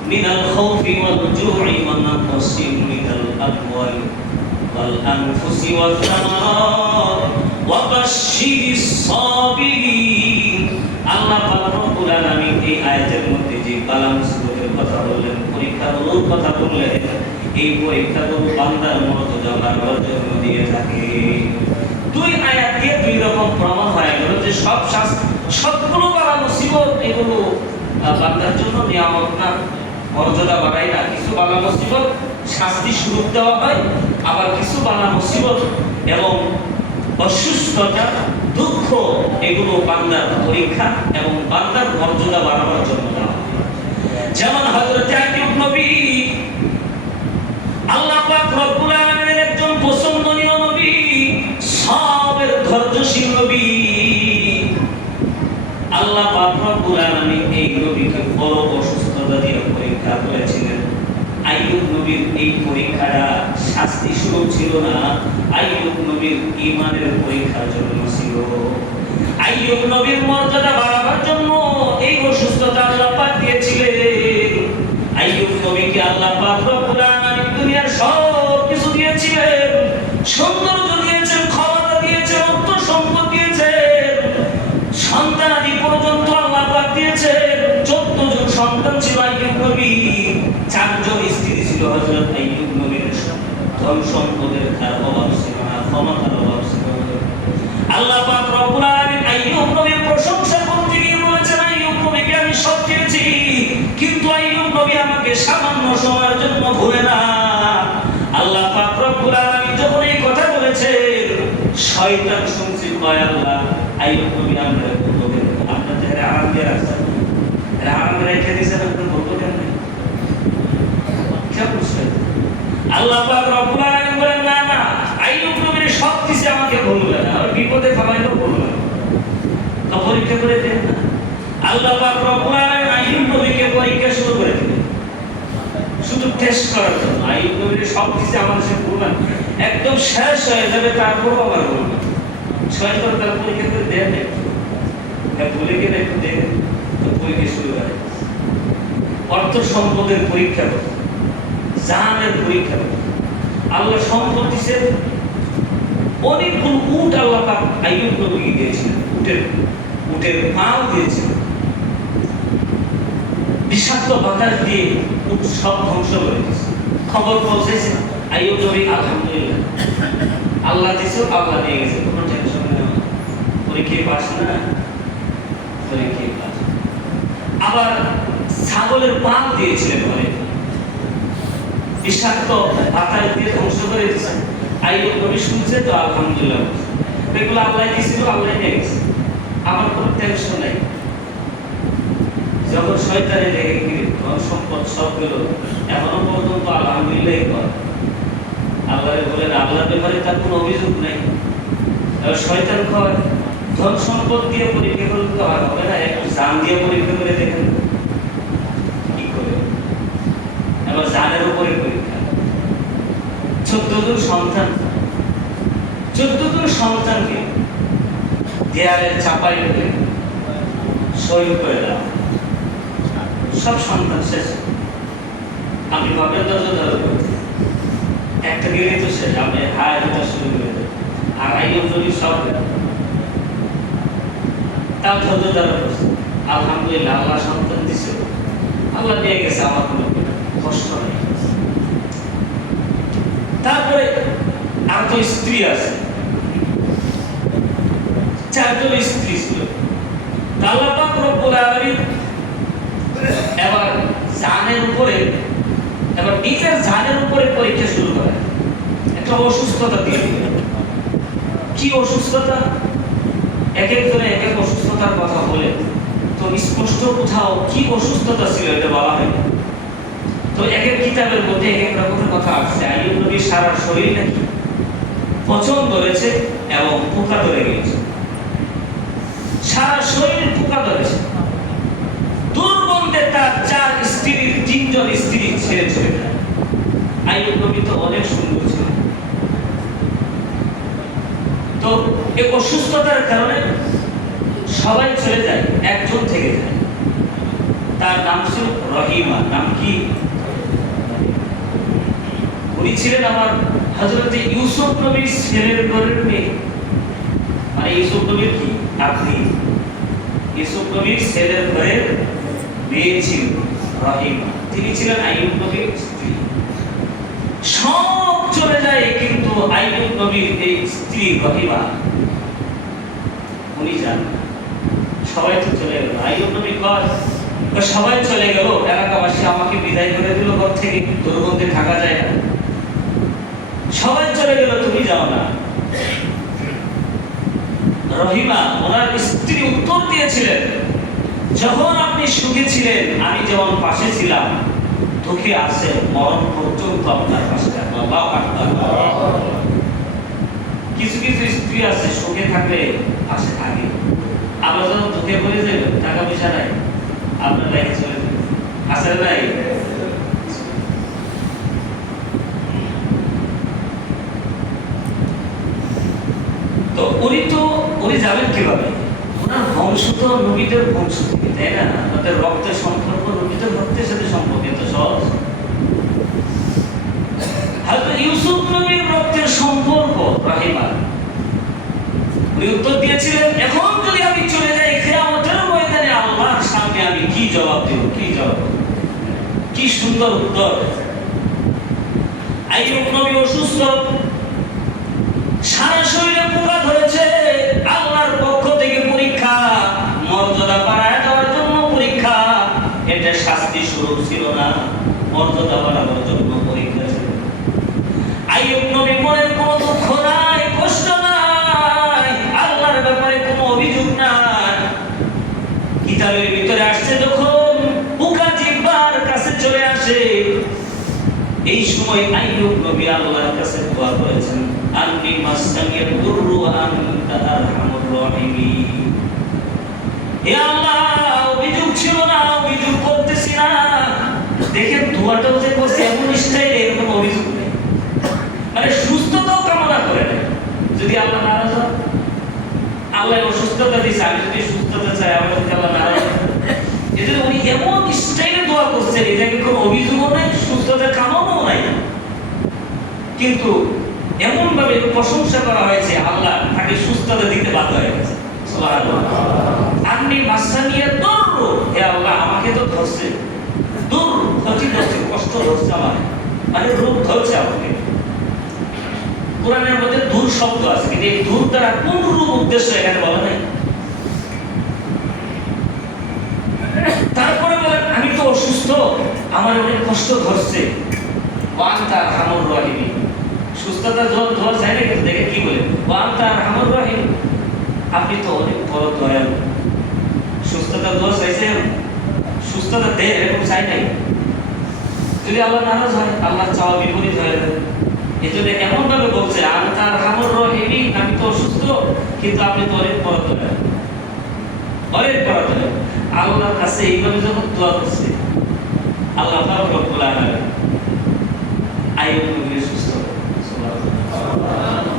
মিনাল খাউফি ওয়াল জু'i ওয়া নাকসিন মিনাল আমওয়ালি ওয়াল আনফুসি ওয়াস সামারাত ওয়া বাশশিরিস সাবিরিন। আল্লাহ পাক রব্বুল আলামিন এই আয়াতের মধ্যে যে বালা মুসিবতের কথা বললেন, পরীক্ষাগুলোর কথা বললেন, এই পরীক্ষাগুলো বান্দার মর্যাদা বাড়াবার জন্য দিয়ে থাকে। দুই আয়াত দিয়ে দুই রকম প্রমাণ হয়ে গেল যে সবগুলো বালা মুসিবত এগুলো বান্দার জন্য নিয়ামত না, মর্যাদা বাড়ায় না। কিছু বালা মুসিবত শাস্তি স্বরূপ দেওয়া হয়, আবার কিছু বালা মুসিবত এবং অসুস্থতা, দুঃখ এগুলো বান্দার পরীক্ষা এবং বান্দার মর্যাদা বাড়াবার জন্য দেওয়া হয়। যেমন হযরত আইয়ুব নবী, আল্লাহ পাক রব্বুল আলামিনের একজন পছন্দনীয় নবী, সবের ধৈর্যশীল নবী। আল্লাহ পাক রব্বুল আলামিন এই নবীকে বড় অসুস্থতা দিয়ে পরীক্ষা করেছিলেন। আইয়ুব নবীর এই পরীক্ষাটা শাস্তি স্বরূপ ছিল না, আইয়ুব নবীর ঈমানের পরীক্ষার জন্য ছিল। আইয়ুব নবীর মর্যাদা বাড়াবার জন্য এই অসুস্থতা আল্লাহ পাক দিয়েছিলেন। আইয়ুব নবীকে আল্লাহ পাক রব্বুল আলামিন দুনিয়ার সব কিছু দিয়েছিলেন, সৌন্দর্য দিয়েছেন, ক্ষমতা দিয়েছেন, অর্থ সম্পদ দিয়েছেন, সন্তানাদি পর্যন্ত আল্লাহ পাক দিয়েছেন। 14 জন সন্তান ছিল আইয়ুব নবী, 4 জন স্ত্রী ছিল। হযরত আইয়ুব নবীর ধন সম্পদের অভাব ছিল না, ক্ষমতার অভাব ছিল না। আল্লাহ পাক রব্বুল আলামিন আইয়ুব নবীর প্রশংসা করতে গিয়ে বলেছেন আইয়ুব নবীকে আমি সব দিয়েছি, কিন্তু আইয়ুব নবী আমাকে সামান্য সময়ের জন্য ভুলে না। আল্লাহ পাক রব্বুল আলামিন যখন এই কথা বলেছেন, শয়তান শুনছে, কয় আল্লাহ আইয়ুব নবী আমরা বলবেন আপনার যারা আরাম দিয়ে রাখছেন, আরাম রেখে দিয়েছেন, আপনি বলবেন না কেমন? আল্লাহ পাক রব্বুল আলামিন বলেন না না, আইয়ুব নবীর সব কিছু আমাকে বলবে না, আর বিপদে ফেলাইলেও বলবে না, তো পরীক্ষা করে দেন না। আল্লাহ পাক রব্বুল আলামিন আইয়ুব নবীকে পরীক্ষা শুরু করে দিলেন, শুধু টেস্ট করার জন্য। আইয়ুব নবীর সব কিছু আমাদের সাথে বলবেন, একদম শেষ হয়ে যাবে, তারপরও আবার বলবেন। শয়তান তার পরীক্ষা করে দেন, বলে গেলে একটু দেন, তো পরীক্ষা শুরু করে। অর্থ সম্পদের পরীক্ষা করে, জানের পরীক্ষা করে। আল্লাহ সম্পদ দিচ্ছেন, অনেকগুলো উট আল্লাহ পাক আইয়ুব নবীকে দিয়েছিলেন, উটের পাও দিয়েছিলেন। বিষাক্ত বাতাস দিয়ে উট সব ধ্বংস করে দিয়েছে। খবর পৌঁছেছে আইয়ুব নবী আলহামদুলিল্লাহ, আল্লাহ দিয়েছে, আল্লাহ নিয়ে গেছে, কোনো টেনশন নেই, পরীক্ষায় পাস না, পরীক্ষায় পাস। আবার ছাগলের পা দিয়েছিলেন ঘরে, বিষাক্ত বাতাস দিয়ে ধ্বংস করে দিয়েছে। আইয়ুব নবী শুনছে তো আলহামদুলিল্লাহ, এগুলো আল্লাহ দিয়েছিল, আল্লাহ নিয়ে গেছে, আমার কোনো টেনশন নেই। যখন শয়তানে লেগে গিয়ে ধন সম্পদ সব গেল, এখনো পর্যন্ত আলহামদুলিল্লাহ করে। আল্লাহ বলেন আল্লাহর ব্যাপারে তার কোনো অভিযোগ নেই। শয়তান কয় ধন সম্পদ দিয়ে পরীক্ষা করতে হবে না, একটু জান দিয়ে পরীক্ষা করে দেখেন কি করে। এবার জানের উপরে পরীক্ষা। 14 জন সন্তান, 14 জন সন্তানকে দেয়ালে চাপাই করে শহীদ করে দেওয়া, সব সন্তান শেষ। আপনি বাপের দরজা ধরে করতে একটা গেলেই তো শেষ, আপনি হায় হাঁটা শুরু করে দেন। আর আইয়ুব নবী সব তাও ধৈর্য ধরে করছে। আলহামদুলিল্লাহ, আল্লাহ সন্তান দিছে, আল্লাহ দিয়ে গেছে, আমার কোনো কষ্ট নেই। তারপরে আর তো স্ত্রী আছে, 4 জন স্ত্রী ছিল। আল্লাহ পাক রব্বুল আলামিন এবার জানের উপরে, এবার নিজের জানের উপরে পরীক্ষা শুরু করে, একটা অসুস্থতা দিয়ে দিল। কি অসুস্থতা? এক একজনে এক এক অসুস্থতার কথা বলে, তো স্পষ্ট কোথাও কি অসুস্থতা ছিল এটা বলা হয়। তো এক এক কিতাবের মধ্যে এক এক রকমের কথা আসছে। আইয়ুব নবীর সারা শরীর নাকি পচন ধরেছে এবং পোকা ধরে গেছে, সারা শরীর পোকা ধরেছে। দুর্গন্ধে তার 4 স্ত্রীর 3 জন স্ত্রী ছেড়ে চলে যায়। আইয়ুব নবী তো অনেক সুন্দর ছিল। তো এই অসুস্থতার কারণে সবাই চলে যায়, একজন থেকে যায়, তার নাম ছিল রহিমা। নাম কি? উনি ছিলেন আমার হযরত ইউসুফ নবীর ছেলের ঘরের মেয়ে। মানে ইউসুফ নবীর কি আপনি ইউসুফ নবীর ছেলের ঘরের মেয়ে ছিল রহিমা। তিনি ছিলেন আইয়ুব নবীর স্ত্রী। সব চলে যায়, কিন্তু আইয়ুব নবীর এই স্ত্রী রহিমা উনি যান। সবাই তো চলে গেল। আইয়ুব নবী কয় সবাই চলে গেল, এলাকাবাসী আমাকে বিদায় করে দিল ঘর থেকে, দুর্গন্ধে থাকা যায় না। সবাই চলে গেল, তুমি যাও না। রহিমা ওনার স্ত্রী উত্তর দিয়েছিলেন, যখন আপনি সুখে ছিলেন আমি যেমন পাশে ছিলাম, দুঃখে আছে মরণ পর্যন্ত আপনার পাশে থাকবো। কিছু কিছু স্ত্রী আছে সুখে থাকলে পাশে থাকে, আবার যখন দুঃখে পড়ে যাবে টাকা পয়সা নাই, আপনার লাইফে চলে যাবে। আছে নাই? তো উনি যাবেন কিভাবে? ওনার বংশ তো নবীদের বংশ থেকে, তাই না? তাদের রক্তের সম্পর্ক নবীদের রক্তের সাথে সম্পর্কিত। সহজ। হযরত ইউসুফ নবীর রক্তের সম্পর্ক রহিমা। উনি উত্তর দিয়েছিলেন, এখন যদি আমি চলে যাই কিয়ামতের ময়দানে আল্লাহর সামনে আমি কি জবাব দেব? কি জবাব? কি সুন্দর উত্তর। আইয়ুব নবী অসুস্থ, সারা শরীরে পোকা ধরেছে, আল্লাহর পক্ষ থেকে পরীক্ষা, মর্যাদা বাড়ায় দেওয়ার জন্য পরীক্ষা। এটা শাস্তি স্বরূপ ছিল না, মর্যাদা বাড়ানোর জন্য পরীক্ষা ছিল। আইয়ুব নবী মনের কোনো দুঃখ নাই, কষ্ট নাই, আল্লাহর ব্যাপারে কোনো অভিযোগ নাই। কিতাবের ভিতরে আসছে যখন পোকা জিহ্বার কাছে চলে আসে, এই সময় আইয়ুব নবী আল্লাহর কাছে দোয়া করেছেন, আন্নি মাসসানিয়াদ দুররু ওয়া আনতা আরহামুর রাহিমিন। হে আল্লাহ, অভিযোগ ছিল না, অভিযোগ করতেছি না। দেখেন দোয়াটাও যে করছে এমন স্টাইলে, এরকম অভিযোগ নেই, মানে সুস্থতাও কামনা করে না। যদি আল্লাহ নারাজ হয়, আল্লাহ অসুস্থতা দিয়েছে, আমি যদি সুস্থতা চাই, আমার যদি আল্লাহ নারাজ হয়, এজন্য উনি এমন স্টাইলে দোয়া করছেন, এটাকে কোনো অভিযোগও নাই, সুস্থতার কামনাও নাই। কিন্তু এমন ভাবে প্রশংসা করা হয়েছে আল্লাহ তাকে সুস্থতা দিতে বাধ্য হয়ে গেছে। সুবহানাল্লাহ। আপনি মাসানিয়া দূর, হে আল্লাহ আমাকে তো ধরছে, দূর ক্ষতি ধরছে, কষ্ট ধরছে, আমার মানে রোগ ধরছে আমাকে। কোরআনের মধ্যে দূর শব্দ আছে, কিন্তু এই দূর দ্বারা কোন রূপ উদ্দেশ্য এখানে বলা নাই। তারপরে বলেন আমি তো অসুস্থ, আমার অনেক কষ্ট ধরছে, ওয়ান্তা আরহামুর রাহিমিন। সুস্থতা ধোয়া যায় না, কিন্তু দেখে কি বলে, ওয়ান্তা আরহামুর রাহিম, আপনি তো অনেক বড় দয়ালু। সুস্থতা ধোয়া চাইছে, সুস্থতা দেয় এরকম চাই নাই। যদি আল্লাহ নারাজ হয়, আল্লাহ চাওয়া বিপরীত হয়ে যাবে। এই জন্য এমন ভাবে বলছে আনতা আরহামুর রাহিমিন, আমি তো অসুস্থ কিন্তু আপনি তো অনেক বড় দয়ালু, অনেক বড় দয়ালু। আল্লাহর কাছে এইভাবে যখন দোয়া করছে, আল্লাহ পাক রব্বুল আলামিন আইয়ুব নবীর সুস্থ,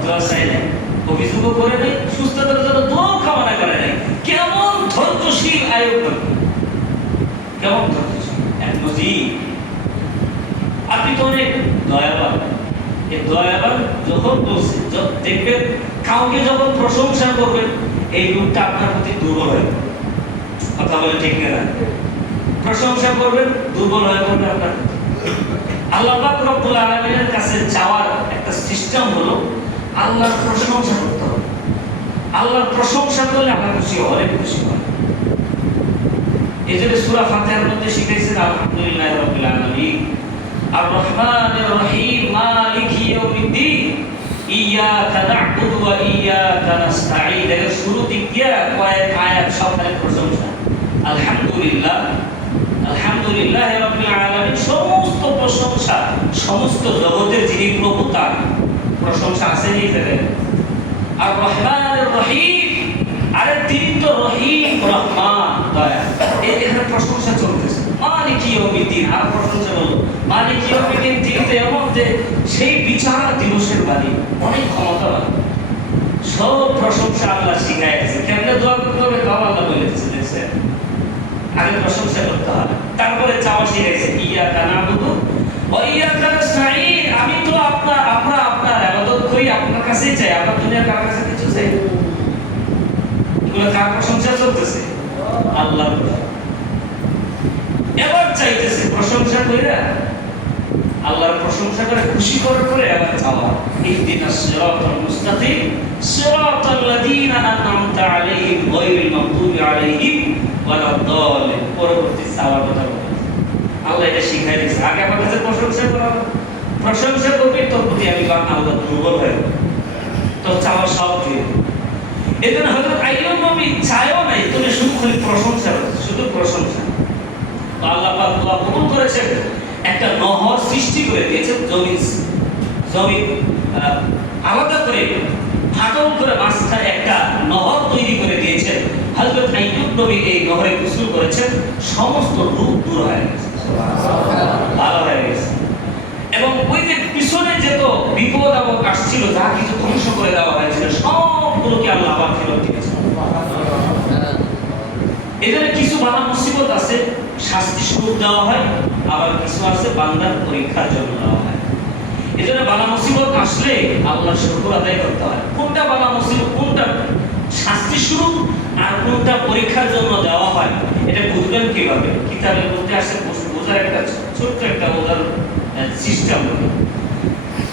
দোয়া চাই নাই, অভিযোগও করে নাই, সুস্থতার জন্য দোয়া কামনা করে নাই। কেমন ধৈর্যশীল আইয়ুব নবী, কেমন ধৈর্যশীল এক নবী। আপনি তো অনেক দয়াবান। এই দয়াবান যখন বলছে, দেখবেন কাউকে যখন প্রশংসা করবেন, এই লোকটা আপনার প্রতি দুর্বল হয়ে, কথা বলে ঠিক না? প্রশংসা করবেন, দুর্বল হয়ে পড়বে আপনার। আল্লাহ পাক রব্বুল আলামিনের কাছে চাওয়ার একটা সিস্টেম হলো আল্লাহর প্রশংসা করতে হবে। আল্লাহর প্রশংসা করলে আল্লাহ খুশি হয়, অনেক খুশি হয়। এই জন্য সূরা ফাতিহার মধ্যে শিখাইছেন আলহামদুলিল্লাহি রাব্বিল আলামিন আর রহমানির রহিম মালিকি ইয়াউমিদ্দিন ইয়াকা না'বুদু ওয়া ইয়াকা নাস্তাঈন। এর শুরু থেকে কয়েক আয়াত সবার প্রশংসা। আলহামদুলিল্লাহ, আলহামদুলিল্লাহি রাব্বিল আলামিন, সমস্ত প্রশংসা সমস্ত জগতের যিনি প্রভু তার প্রশংসা আছে এই জায়গায়। আর রহমানির রহিম, আরে তিনি তো রহিম রহমান দয়া, এখানে প্রশংসা চলতেছে। মালিকি ইয়াউমিদ্দিন, আর প্রশংসা হলো মালিকি ইয়াউমিদ্দিন, তিনি তো এমন যে সেই বিচার দিবসের বাণী, অনেক ক্ষমতাবান। সব প্রশংসা আল্লাহ শিখায় গেছে, কেমনে দোয়া করতে হবে তাও আল্লাহ বলে দিয়েছে। দেখছেন, আগে প্রশংসা করতে হবে, তারপরে চাওয়া শিখাইছে ইয়াকা না'বুদু ওয়া ইয়াকা নাস্তাঈন। আমি তো আমরা আপনার ইবাদত করি, আপনার কাছেই চাই, আমরা দুনিয়ার কারোর কাছে কিছু চাই না। এগুলো কার প্রশংসা চলতেছে? আল্লাহর। এবার চাইতেছে প্রশংসা কইরা, আল্লাহর প্রশংসা করে খুশি করার পরে আবার চাওয়া ইহদিনাস সিরাতাল মুস্তাকিম সিরাতাল লাযীনা আন'আমতা আলাইহিম গায়রিল মাগদুবি আলাইহিম ওয়ালাদ-দাল্লিন। পরবর্তী চাওয়ার কথা বলে আল্লাহ এটা শিখাই দিয়েছে। আগে আমার কাছে প্রশংসা করা, প্রশংসা করবি তোর প্রতি আমি আল্লাহ দুর্বল হয়ে, তোর চাওয়া সব দিয়ে। এজন্য হযরত আইয়ুব নবী চায়ও নাই, তুমি শুধু খালি প্রশংসা করছো, শুধু প্রশংসা। আল্লাহ পাক দোয়া কবুল করেছেন, একটা নহর সৃষ্টি করে দিয়েছেন, জমি আলাদা করে ফাটল করে মাঝখানে একটা নহর তৈরি করে দিয়েছেন। হযরত আইয়ুব নবী এই নহরে গোসল করেছেন, সমস্ত রোগ দূর হয়ে গেছে, ভালো হয়ে গেছে। এবং ওই যে পিছনে যত বিপদ আপদ আসছিল, যা কিছু ধ্বংস করে দেওয়া হয়েছিল, সবগুলোকে আল্লাহ আবার ফেরত দিয়েছেন। এখানে কিছু বালা মুসিবত আছে, শাস্তি স্বরূপ দেওয়া হয়, আবার কিছু আছে বান্দার পরীক্ষার জন্য দেওয়া হয়। এজন্য বালা মুসিবত আসলে আল্লাহর শুকর আদায় করতে হয়। কোনটা বালা মুসিবত, কোনটা শাস্তি স্বরূপ, আর কোনটা পরীক্ষার জন্য দেওয়া হয়, এটা বুঝবেন কিভাবে? কিতাবের মধ্যে আসে বোঝার একটা ছোট্ট একটা উদাহরণ সিস্টেম।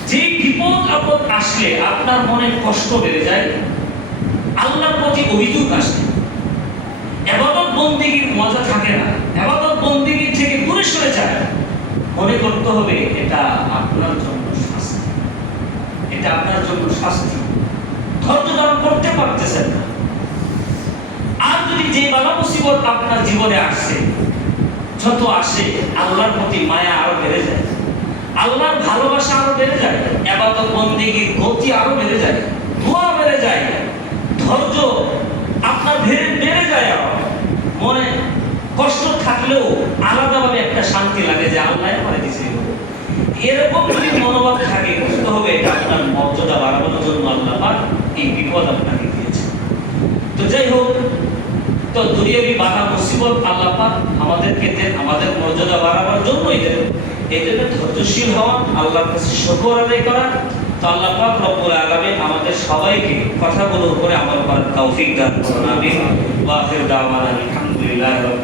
যে বিপদ আপদ আসলে আপনার মনে কষ্ট বেড়ে যায়, আল্লাহর প্রতি অভিযোগ আসে, ইবাদত বন্দেগীর মজা থাকে না, ইবাদত বন্দেগী থেকে দূরে সরে যায়, মনে করতে হবে এটা আপনার জন্য শাস্তি, এটা আপনার জন্য শাস্তি। ধৈর্য ধারণ করতে পারতেছেন না। আর যদি যে বালা মুসিবত আপনার জীবনে আসে, যত আসে আল্লাহর প্রতি মায়া আরো বেড়ে যায়, আল্লাহর ভালোবাসা আরো বেড়ে যায়, ইবাদত বন্দেগীর গতি আরো বেড়ে যায়, দোয়া বেড়ে যায়, ধৈর্য আপনার বেড়ে যায়। মনে কষ্ট থাকলেও আলাদাভাবে একটা শান্তি লাগে যে আল্লাহ আমারে দিয়েছে। এরকম যদি মনোভাব থাকে, বুঝতে হবে এটা আপনার মর্যাদা বাড়ানোর জন্য আল্লাহ পাক এই বিপদ আপনাকে দিয়েছে। তো যাই হোক, তো দুনিয়াবি বাধা মুসিবত আল্লাহ পাক আমাদেরকে দেন আমাদের মর্যাদা বাড়ানোর জন্যই দেন। এই জন্য ধৈর্যশীল হওয়া, আল্লাহর কাছে শুকর আদায় করা, তো আল্লাহ পাক রব্বুল আলামিন আমাদের সবাইকে কথাগুলোর উপরে আমল করার তৌফিক দান করুন। আমিন। ওয়া আখির দাওয়ানা আলহামদুলিল্লাহি রাব্বিল